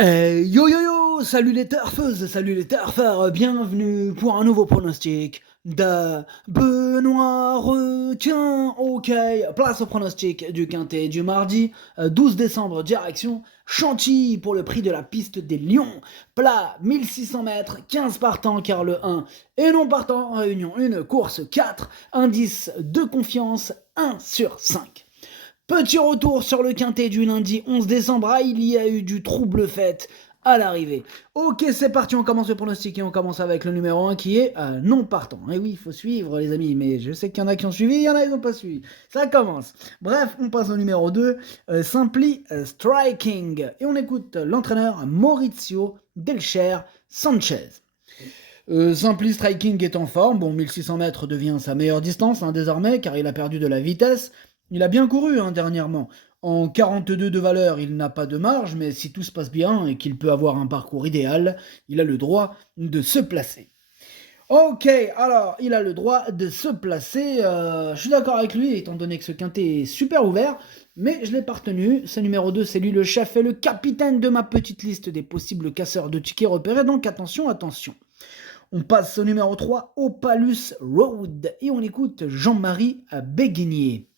Yo yo yo, salut les turfeuses, salut les turfeurs, bienvenue pour un nouveau pronostic de Benoît Requin. Ok, place au pronostic du quintet du mardi 12 décembre, direction Chantilly pour le prix de la piste des Lions. Plat 1600 mètres, 15 partants car le 1 et non partant, réunion 1, course 4, indice de confiance 1 sur 5. Petit retour sur le quintet du lundi 11 décembre. Ah, il y a eu du trouble fait à l'arrivée. Ok, c'est parti, on commence le pronostic et on commence avec le numéro 1 qui est non partant. Et oui, il faut suivre les amis, mais je sais qu'il y en a qui ont suivi, il y en a qui n'ont pas suivi. Ça commence. Bref, on passe au numéro 2, Simply Striking. Et on écoute l'entraîneur Maurizio Delcher Sanchez. Simply Striking est en forme, bon 1600 mètres devient sa meilleure distance désormais car il a perdu de la vitesse. Il a bien couru dernièrement. En 42 de valeur, il n'a pas de marge, mais si tout se passe bien et qu'il peut avoir un parcours idéal, il a le droit de se placer. Ok, alors il a le droit de se placer. Je suis d'accord avec lui, étant donné que ce quintet est super ouvert, mais je l'ai pas retenu. Ce numéro 2, c'est lui le chef et le capitaine de ma petite liste des possibles casseurs de tickets repérés, donc attention, attention. On passe au numéro 3, Opalus Road, et on écoute Jean-Marie Béguinier.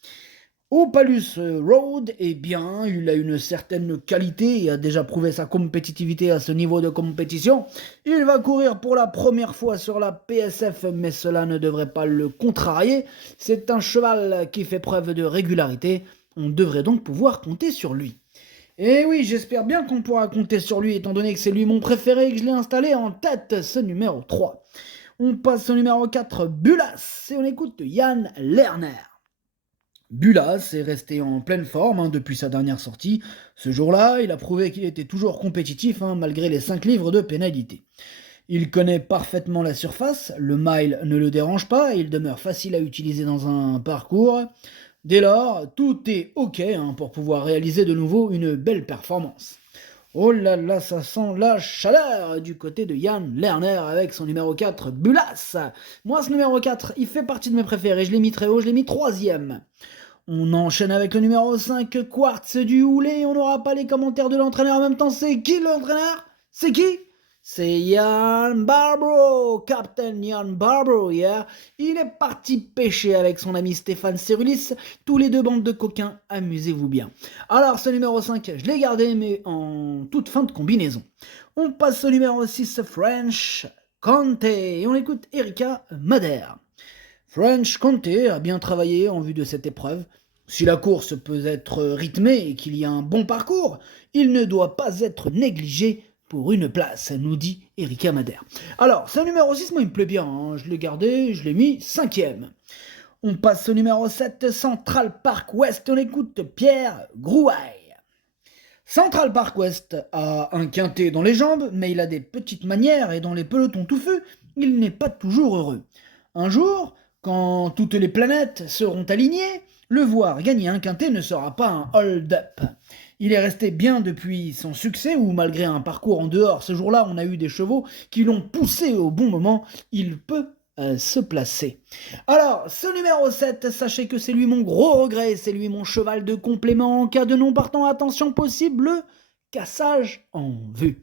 Opalus Road est bien, il a une certaine qualité et a déjà prouvé sa compétitivité à ce niveau de compétition. Il va courir pour la première fois sur la PSF, mais cela ne devrait pas le contrarier. C'est un cheval qui fait preuve de régularité, on devrait donc pouvoir compter sur lui. Et oui, j'espère bien qu'on pourra compter sur lui, étant donné que c'est lui mon préféré et que je l'ai installé en tête, ce numéro 3. On passe au numéro 4, Bulas, et on écoute Yann Lerner. Bulas est resté en pleine forme depuis sa dernière sortie. Ce jour-là, il a prouvé qu'il était toujours compétitif malgré les 5 livres de pénalité. Il connaît parfaitement la surface, le mile ne le dérange pas et il demeure facile à utiliser dans un parcours. Dès lors, tout est ok pour pouvoir réaliser de nouveau une belle performance. Oh là là, ça sent la chaleur du côté de Yann Lerner avec son numéro 4, Bulas. Moi, ce numéro 4, il fait partie de mes préférés. Je l'ai mis très haut, je l'ai mis troisième. On enchaîne avec le numéro 5, Quartz du Houlet. On n'aura pas les commentaires de l'entraîneur en même temps. C'est qui l'entraîneur? C'est qui? C'est Yann Barbro, Captain Yann Barbro, yeah. Il est parti pêcher avec son ami Stéphane Cerulis. Tous les deux bandes de coquins, amusez-vous bien. Alors, ce numéro 5, je l'ai gardé, mais en toute fin de combinaison. On passe au numéro 6, French Conte. Et on écoute Erika Madère. French Conte a bien travaillé en vue de cette épreuve. Si la course peut être rythmée et qu'il y a un bon parcours, il ne doit pas être négligé pour une place, nous dit Erika Madère. Alors, ce numéro 6, moi il me plaît bien, je l'ai gardé, je l'ai mis cinquième. On passe au numéro 7, Central Park West, on écoute Pierre Grouaille. Central Park West a un quintet dans les jambes, mais il a des petites manières et dans les pelotons touffus, il n'est pas toujours heureux. Un jour, quand toutes les planètes seront alignées, le voir gagner un quintet ne sera pas un hold-up. Il est resté bien depuis son succès, où malgré un parcours en dehors, ce jour-là, on a eu des chevaux qui l'ont poussé au bon moment. Il peut se placer. Alors, ce numéro 7, sachez que c'est lui mon gros regret, c'est lui mon cheval de complément en cas de non partant. Attention possible, cassage en vue.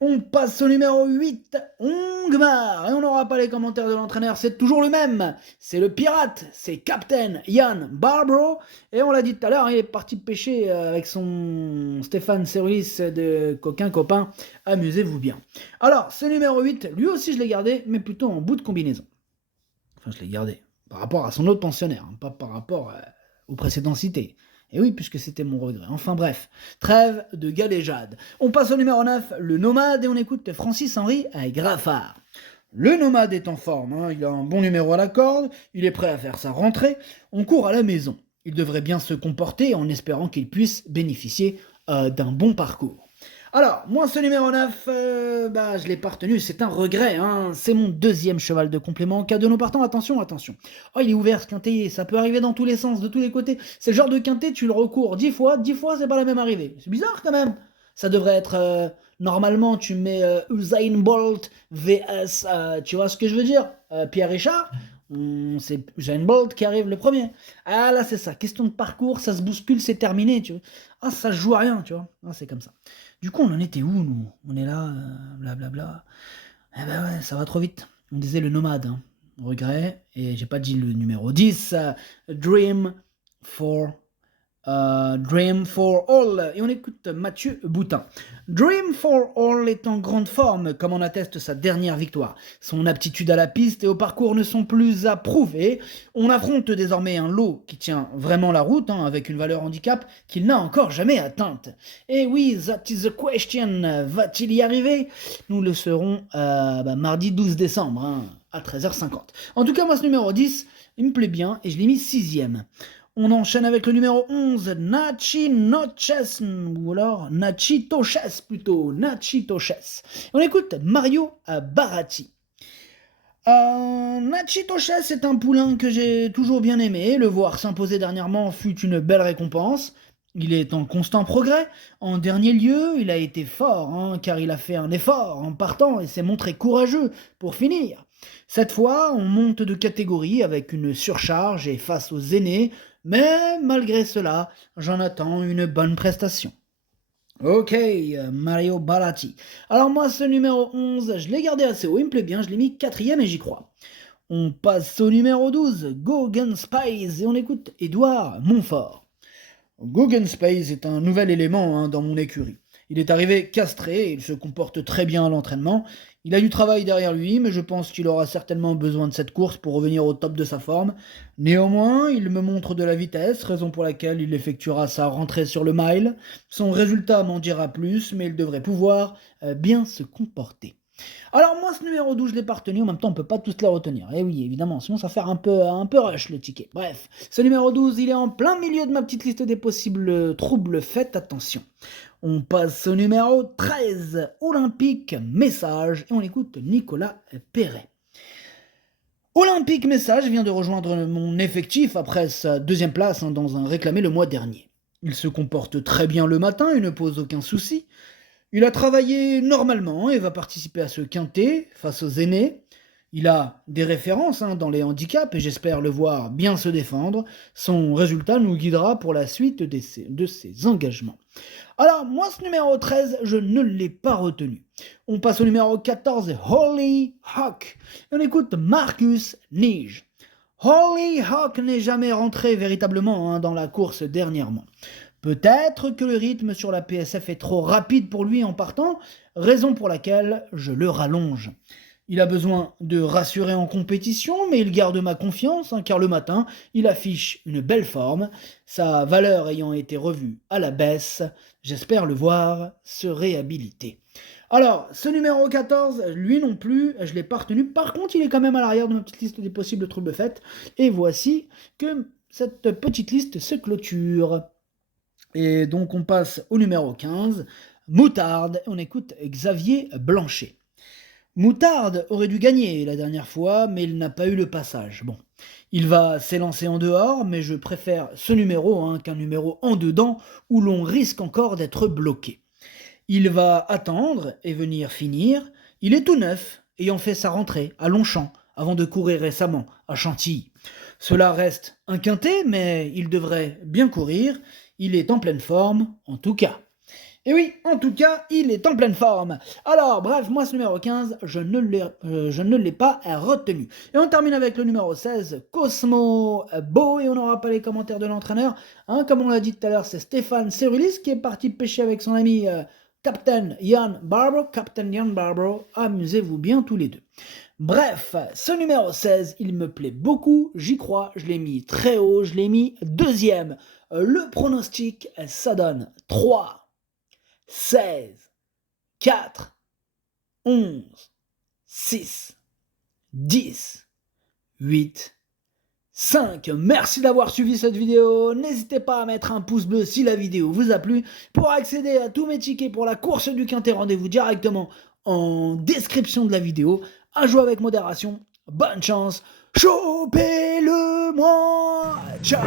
On passe au numéro 8, Ongmar. Et on n'aura pas les commentaires de l'entraîneur, c'est toujours le même. C'est le pirate, c'est Captain Yann Barbro. Et on l'a dit tout à l'heure, il est parti pêcher avec son Stéphane Cerulis de coquin copain. Amusez-vous bien. Alors, ce numéro 8, lui aussi je l'ai gardé, mais plutôt en bout de combinaison. Enfin, je l'ai gardé. Par rapport à son autre pensionnaire, pas par rapport aux précédents cités. Et oui, puisque c'était mon regret. Enfin bref, trêve de galéjade. On passe au numéro 9, le nomade, et on écoute Francis-Henri Graffard. Le nomade est en forme, il a un bon numéro à la corde, il est prêt à faire sa rentrée, on court à la maison. Il devrait bien se comporter en espérant qu'il puisse bénéficier d'un bon parcours. Alors, moi, ce numéro 9, je l'ai pas retenu, c'est un regret, c'est mon deuxième cheval de complément. En cas de non partant, attention, attention. Oh, il est ouvert ce quintet, ça peut arriver dans tous les sens, de tous les côtés. C'est le genre de quintet, tu le recours 10 fois, c'est pas la même arrivée. C'est bizarre quand même. Ça devrait être, normalement, tu mets Usain Bolt vs, tu vois ce que je veux dire, Pierre Richard. C'est Usain Bolt qui arrive le premier. Ah là, c'est ça. Question de parcours, ça se bouscule, c'est terminé, tu vois. Ah, ça se joue à rien, tu vois. Ah, c'est comme ça. Du coup, on en était où, nous? On est là, blablabla. Eh ben ouais, ça va trop vite. On disait le nomade, hein. Regret. Et j'ai pas dit le numéro 10. Dream for Dream for All. Et on écoute Mathieu Boutin. Dream for All est en grande forme, comme en atteste sa dernière victoire. Son aptitude à la piste et au parcours ne sont plus à prouver. On affronte désormais un lot qui tient vraiment la route, hein, avec une valeur handicap qu'il n'a encore jamais atteinte. Et oui, that is the question. Va-t-il y arriver? Nous le saurons mardi 12 décembre, hein, à 13h50. En tout cas, moi, ce numéro 10, il me plaît bien et je l'ai mis 6ème. On enchaîne avec le numéro 11, Nachi Noches, ou alors Nachi Toches plutôt, Nachi Toches. On écoute Mario Baratti. Nachi Toches est un poulain que j'ai toujours bien aimé. Le voir s'imposer dernièrement fut une belle récompense. Il est en constant progrès. En dernier lieu, il a été fort, hein, car il a fait un effort en partant et s'est montré courageux pour finir. Cette fois, on monte de catégorie avec une surcharge et face aux aînés, mais malgré cela, j'en attends une bonne prestation. Ok, Mario Baratti. Alors moi, ce numéro 11, je l'ai gardé assez haut, il me plaît bien, je l'ai mis 4ème et j'y crois. On passe au numéro 12, Gauguin Spies, et on écoute Édouard Montfort. Gauguin Spies est un nouvel élément, hein, dans mon écurie. Il est arrivé castré, et il se comporte très bien à l'entraînement. Il a du travail derrière lui, mais je pense qu'il aura certainement besoin de cette course pour revenir au top de sa forme. Néanmoins, il me montre de la vitesse, raison pour laquelle il effectuera sa rentrée sur le mile. Son résultat m'en dira plus, mais il devrait pouvoir bien se comporter. Alors moi, ce numéro 12, je l'ai pas retenu, en même temps on peut pas tous les retenir. Eh oui, évidemment, sinon ça va faire un peu rush le ticket. Bref, ce numéro 12, il est en plein milieu de ma petite liste des possibles troubles, faites attention. On passe au numéro 13, Olympique Message, et on écoute Nicolas Perret. Olympique Message vient de rejoindre mon effectif après sa 2ème place, hein, dans un réclamé le mois dernier. Il se comporte très bien le matin et ne pose aucun souci. Il a travaillé normalement et va participer à ce quintet face aux aînés. Il a des références, hein, dans les handicaps et j'espère le voir bien se défendre. Son résultat nous guidera pour la suite de ses engagements. Alors, moi, ce numéro 13, je ne l'ai pas retenu. On passe au numéro 14, Holy Hawk. Et on écoute Marcus Nige. Holy Hawk n'est jamais rentré véritablement, hein, dans la course dernièrement. Peut-être que le rythme sur la PSF est trop rapide pour lui en partant, raison pour laquelle je le rallonge. Il a besoin de rassurer en compétition, mais il garde ma confiance, hein, car le matin, il affiche une belle forme, sa valeur ayant été revue à la baisse, j'espère le voir se réhabiliter. Alors, ce numéro 14, lui non plus, je ne l'ai pas retenu, par contre il est quand même à l'arrière de ma petite liste des possibles troubles faits, et voici que cette petite liste se clôture. Et donc on passe au numéro 15, Moutarde, et on écoute Xavier Blanchet. Moutarde aurait dû gagner la dernière fois, mais il n'a pas eu le passage. Bon, il va s'élancer en dehors, mais je préfère ce numéro, hein, qu'un numéro en dedans où l'on risque encore d'être bloqué. Il va attendre et venir finir. Il est tout neuf, ayant fait sa rentrée à Longchamp, avant de courir récemment à Chantilly. Cela reste un quintet, mais il devrait bien courir. Il est en pleine forme, en tout cas. Et oui, en tout cas, il est en pleine forme. Alors, bref, moi, ce numéro 15, je ne l'ai pas retenu. Et on termine avec le numéro 16, Cosmo Beau, et on n'aura pas les commentaires de l'entraîneur. Hein, comme on l'a dit tout à l'heure, c'est Stéphane Cerulis qui est parti pêcher avec son ami Captain Ian Barbro. Captain Ian Barbro, amusez-vous bien tous les deux. Bref, ce numéro 16, il me plaît beaucoup, j'y crois, je l'ai mis très haut, je l'ai mis 2ème. Le pronostic, ça donne 3, 16, 4, 11, 6, 10, 8, 5. Merci d'avoir suivi cette vidéo. N'hésitez pas à mettre un pouce bleu si la vidéo vous a plu. Pour accéder à tous mes tickets pour la course du Quintet, rendez-vous directement en description de la vidéo. À jouer avec modération. Bonne chance. Chopez-le moi. Ciao.